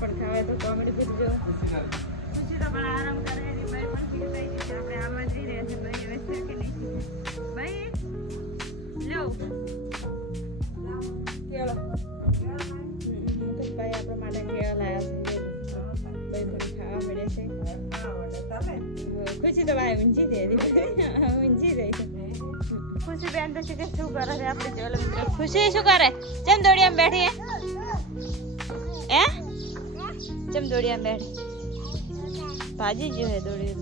પણ ખાવે તો કોમેડી કરજો. ખુશી તો પણ આરામ કરે એની ભાઈ પણ ફીટ થઈ ગઈ છે. આપણે આમાં જઈ રહ્યા છે ભાઈ હવે છે કે નહીં ભાઈ લો કેળો તો ભાઈ આપણા માટે કેળા લાવ્યા છે. ભાઈ પણ ખાવા મળે છે. ખુશી તો ભાઈ ઊંચી દે ઊંચી રહી છે. ખુશી બેન તો શું કરે છે આપણે ચાલો મિત્રો. ખુશી શું કરે? ચમ દોડિયામાં બેઠી હે ચમ દોડિયામાં બેઠી ભાજી ગયું હે દોડિયું.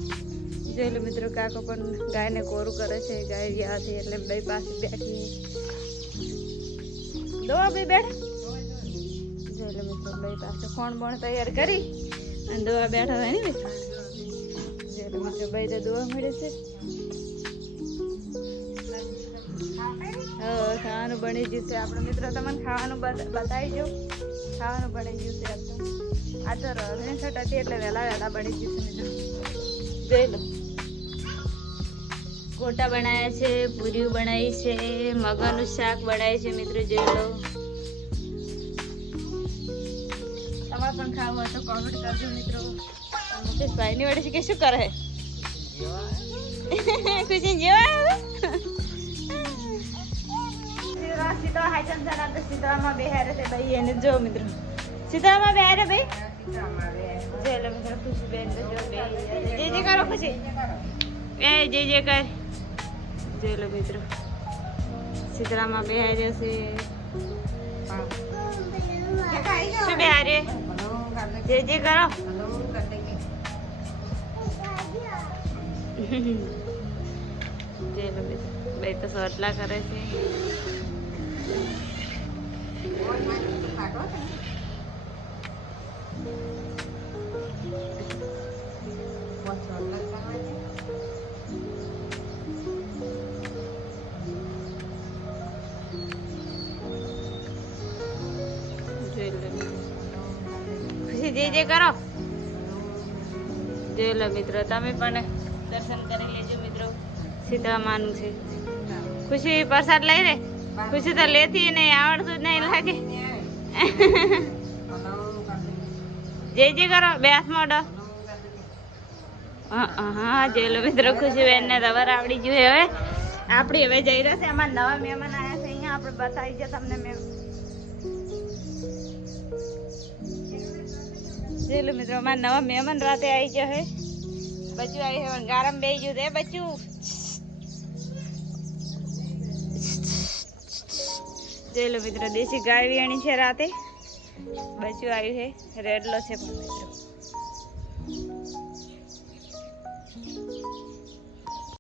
જોઈ લો મિત્રો કાકો પણ ગાયને કોરું કરે છે. ગાય ગયા હતી એટલે બે પાસે બેઠી દોવા બે બેઠા. જોઈ લો મિત્રો બે પાસે કોણ બોણ તૈયાર કરી અને દોવા બેઠા હોય ને મિત્રો. જોઈ લો મિત્રો બે તો દોવા મળે છે. ખાવાનું બની ગયું છે આપણે મિત્રો. તમને ખાવાનું બતાવી દો. ખાવાનું બની ગયું છે આ તો રણછટ હતી એટલે વહેલા બની ગયું છે મિત્રો. જોઈ લો ગોટા બનાવ્યા છે, પૂરીઓ બનાવી છે, મગનું શાક બનાવ્યું છે મિત્રો. જોઈ લો તમારે પણ ખાવું હોય તો કોમેન્ટ કરજો મિત્રો. મુકેશભાઈ ની વડે કે શું કરે ખુશી જેવા સીતા હાઈ ચંદન તો સીતામાં બેહારે છે ભાઈ. એને જો મિત્રો સીતામાં બેહારે ભાઈ. જોઈ લો મિત્રો ખુશી બેન તો જો બે જે કરો ખુશી એ જે કર. જોઈ લો મિત્રો સીતરામાં બેહારે છે. શું બેહારે જે કરો. જોઈ લો મિત્રો બે તો સોટલા કરે છે. ખુશી જે કરો. જોઈ લો મિત્રો તમે પણ દર્શન કરી લેજો મિત્રો. સીતામાનું છે. ખુશી પ્રસાદ લઈ રે. ખુશી તો લેતી નહીં આવડતું જ નહીં લાગે. જે કરો બે હાથમાં ડો. હા જોઈ લો મિત્રો ખુશી બેન ને રબર આવડી ગયું. હવે આપડી હવે જઈ રહ્યા છે. આમાં નવા મહેમાન આવ્યા છે. અહીંયા આપણે બતાવી છે તમને મેં. જોઈ લો મિત્રો અમારા નવા મહેમાન રાતે આવી ગયા છે. બચ્ચું આવી છે પણ ગારમ બે ગયું છે બચ્ચું. જોઈ લો મિત્રો દેશી ગાય વિયાણી છે રાતે. બચ્ચું આવ્યું છે રેડલો છે પણ મિત્રો.